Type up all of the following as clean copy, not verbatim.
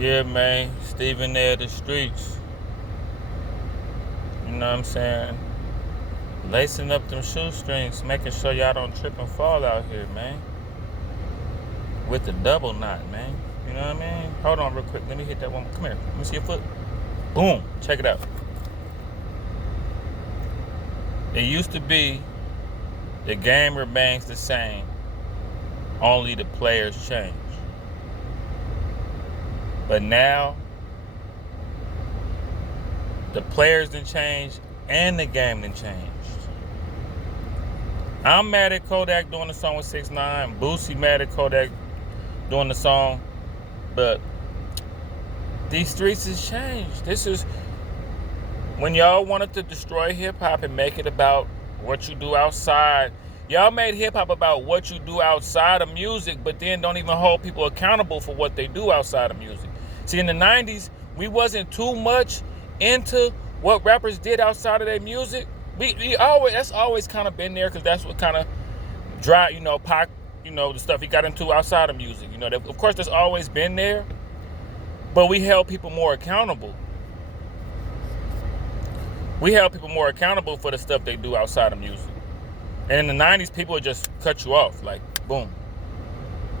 Yeah, man. Stephen there, the streets. You know what I'm saying? Lacing up them shoestrings, making sure y'all don't trip and fall out here, man. With the double knot, man. You know what I mean? Hold on real quick. Let me hit that one. Come here. Let me see your foot. Boom. Check it out. It used to be the game remains the same. Only the players change. But now, the players done changed and the game done changed. I'm mad at Kodak doing the song with 6ix9ine. Boosie mad at Kodak doing the song. But these streets has changed. This is when y'all wanted to destroy hip-hop and make it about what you do outside. Y'all made hip-hop about what you do outside of music, but then don't even hold people accountable for what they do outside of music. See, in the 90s, we wasn't too much into what rappers did outside of their music. That's always kind of been there, because that's what kind of Pac, the stuff he got into outside of music. Of course, that's always been there, but we held people more accountable. We held people more accountable for the stuff they do outside of music. And in the 90s, people would just cut you off, like, boom.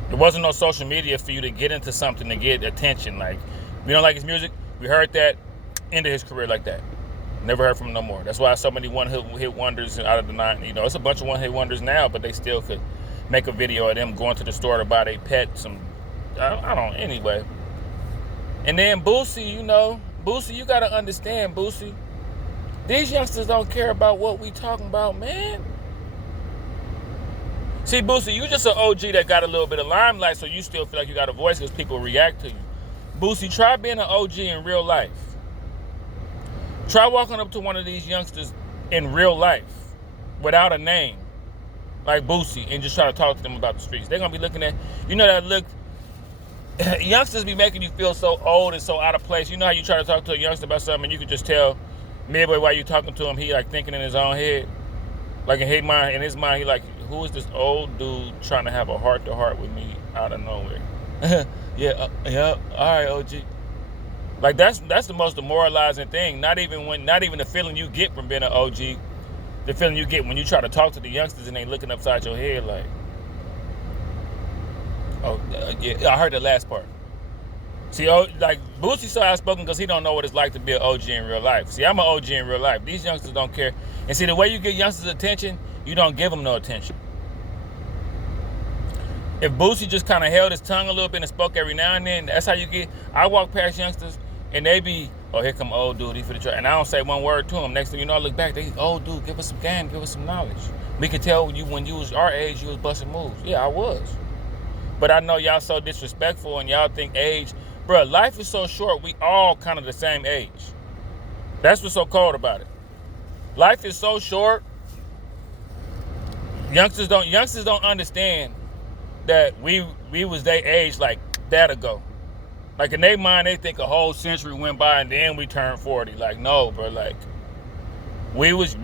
There wasn't no social media for you to get into something to get attention. Like, we don't like his music, we heard that, ended his career like that. Never heard from him no more. That's why so many one-hit wonders out of the 90s. It's a bunch of one-hit wonders now, but they still could make a video of them going to the store to buy their pet anyway. And then Boosie, Boosie, you got to understand, Boosie, these youngsters don't care about what we talking about, man. See, Boosie, you just an OG that got a little bit of limelight, so you still feel like you got a voice because people react to you. Boosie, try being an OG in real life. Try walking up to one of these youngsters in real life without a name, like Boosie, and just try to talk to them about the streets. They're going to be looking at, that look, youngsters be making you feel so old and so out of place. You know how you try to talk to a youngster about something and you can just tell midway while you talking to him, he like thinking in his own head. Like in his mind, he like, who is this old dude trying to have a heart-to-heart with me out of nowhere? Yeah, all right, OG. Like that's the most demoralizing thing. Not even the feeling you get from being an OG, the feeling you get when you try to talk to the youngsters and they looking upside your head like, yeah, I heard the last part. See, like Boosie so outspoken because he don't know what it's like to be an OG in real life. See, I'm an OG in real life. These youngsters don't care. And see, the way you get youngsters' attention, you don't give them no attention. If Boosie just kind of held his tongue a little bit and spoke every now and then, that's how you get. I walk past youngsters and they be, oh, here come old dude, he for the try. And I don't say one word to him. Next thing you know, I look back, they, old dude, give us some game, give us some knowledge. We could tell when you was our age, you was busting moves. Yeah, I was. But I know y'all so disrespectful and y'all think age. Bro, life is so short, we all kind of the same age. That's what's so cold about it. Life is so short. Youngsters don't understand that we was their age like that ago. Like in their mind, they think a whole century went by and then we turned 40. Like, no, bro, like we was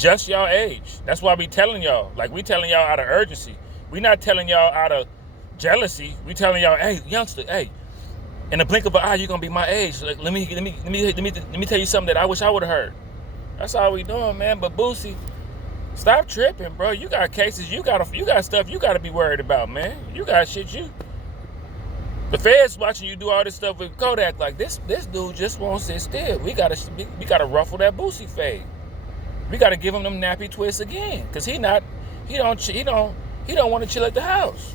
just y'all age. That's why we telling y'all. Like we telling y'all out of urgency. We not telling y'all out of jealousy. We telling y'all, hey, youngster, hey, in the blink of an eye, you're gonna be my age. Like, let me tell you something that I wish I would have heard. That's all we doing, man. But Boosie, stop tripping, bro. You got cases. You got stuff you got to be worried about, man. You got shit. The feds watching you do all this stuff with Kodak. Like this dude just won't sit still. We gotta ruffle that Boosie fade. We gotta give him them nappy twists again, cause he don't want to chill at the house.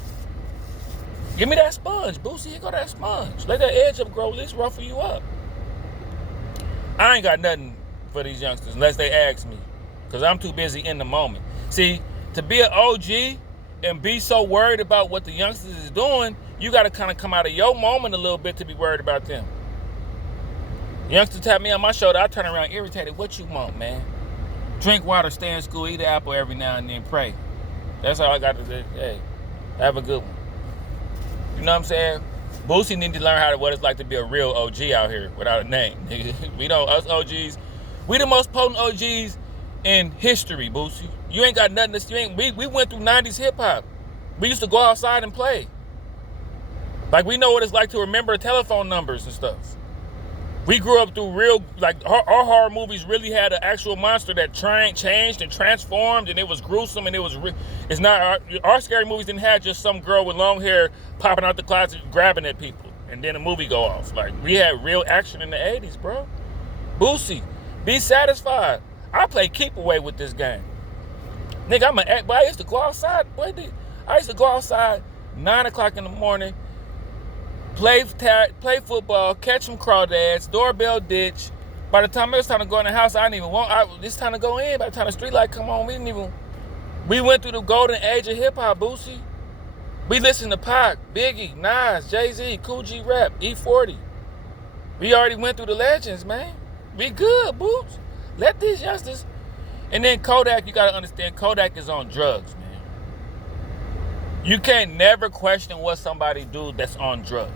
Give me that sponge, Boosie. Here go that sponge. Let that edge up grow. At least ruffle you up. I ain't got nothing for these youngsters unless they ask me, because I'm too busy in the moment. See, to be an OG and be so worried about what the youngsters is doing, you got to kind of come out of your moment a little bit to be worried about them. Youngsters tap me on my shoulder, I turn around irritated. What you want, man? Drink water, stay in school, eat an apple every now and then, pray. That's all I got to do. Hey, have a good one. You know what I'm saying? Boosie need to learn what it's like to be a real OG out here without a name. Us OGs, we the most potent OGs in history, Boosie. You ain't got nothing to, we went through 90s hip hop. We used to go outside and play. Like, we know what it's like to remember telephone numbers and stuff. We grew up through real, like, our horror movies really had an actual monster that changed and transformed, and it was gruesome, and it was, it's not, our scary movies didn't have just some girl with long hair popping out the closet grabbing at people, and then the movie go off. Like, we had real action in the 80s, bro. Boosie, be satisfied. I play keep away with this game. Nigga, I used to go outside, boy, I used to go outside 9 o'clock in the morning, play football, catch some crawdads, doorbell ditch. By the time it was time to go in the house, I didn't even want, it's time to go in. By the time the street light come on, we went through the golden age of hip hop, Boosie. We listened to Pac, Biggie, Nas, Jay-Z, Cool G Rap, E40. We already went through the legends, man. We good, Boots. Let these youngsters. And then Kodak, you gotta understand, Kodak is on drugs, man. You can't never question what somebody do that's on drugs.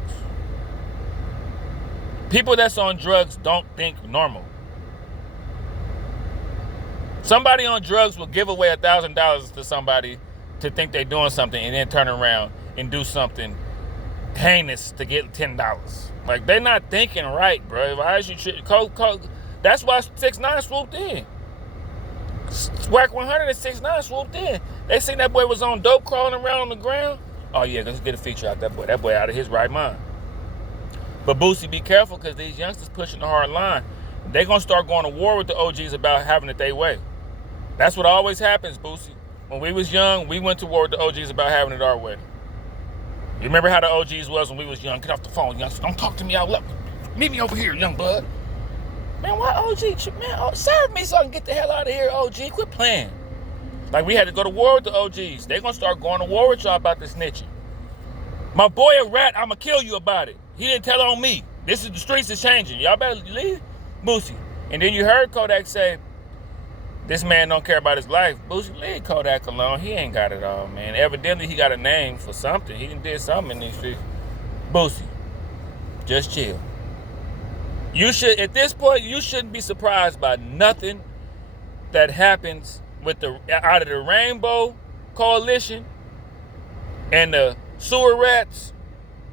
People that's on drugs don't think normal. Somebody on drugs will give away $1,000 to somebody to think they're doing something and then turn around and do something heinous to get $10. Like, they're not thinking right, bro. That's why 6ix9ine swooped in. Swag 100 and 6ix9ine swooped in. They seen that boy was on dope crawling around on the ground. Oh yeah, let's get a feature out that boy. That boy out of his right mind. But Boosie, be careful, because these youngsters pushing the hard line. They gonna start going to war with the OGs about having it their way. That's what always happens, Boosie. When we was young, we went to war with the OGs about having it our way. You remember how the OGs was when we was young? Get off the phone, youngster. Don't talk to me out loud. Meet me over here, young bud. Man, why OG? Man, serve me so I can get the hell out of here, OG. Quit playing. Like, we had to go to war with the OGs. They gonna start going to war with y'all about this snitching. My boy a rat, I'ma kill you about it. He didn't tell on me. This is the streets is changing. Y'all better leave Boosie. And then you heard Kodak say, this man don't care about his life. Boosie, leave Kodak alone. He ain't got it all, man. Evidently, he got a name for something. He did something in these streets. Boosie, just chill. You should, at this point, you shouldn't be surprised by nothing that happens with out of the Rainbow Coalition and the sewer rats.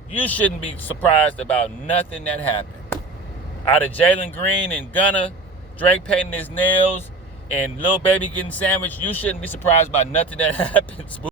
You shouldn't be surprised about nothing that happened. Out of Jalen Green and Gunna, Drake painting his nails, and Lil Baby getting sandwiched, you shouldn't be surprised by nothing that happens.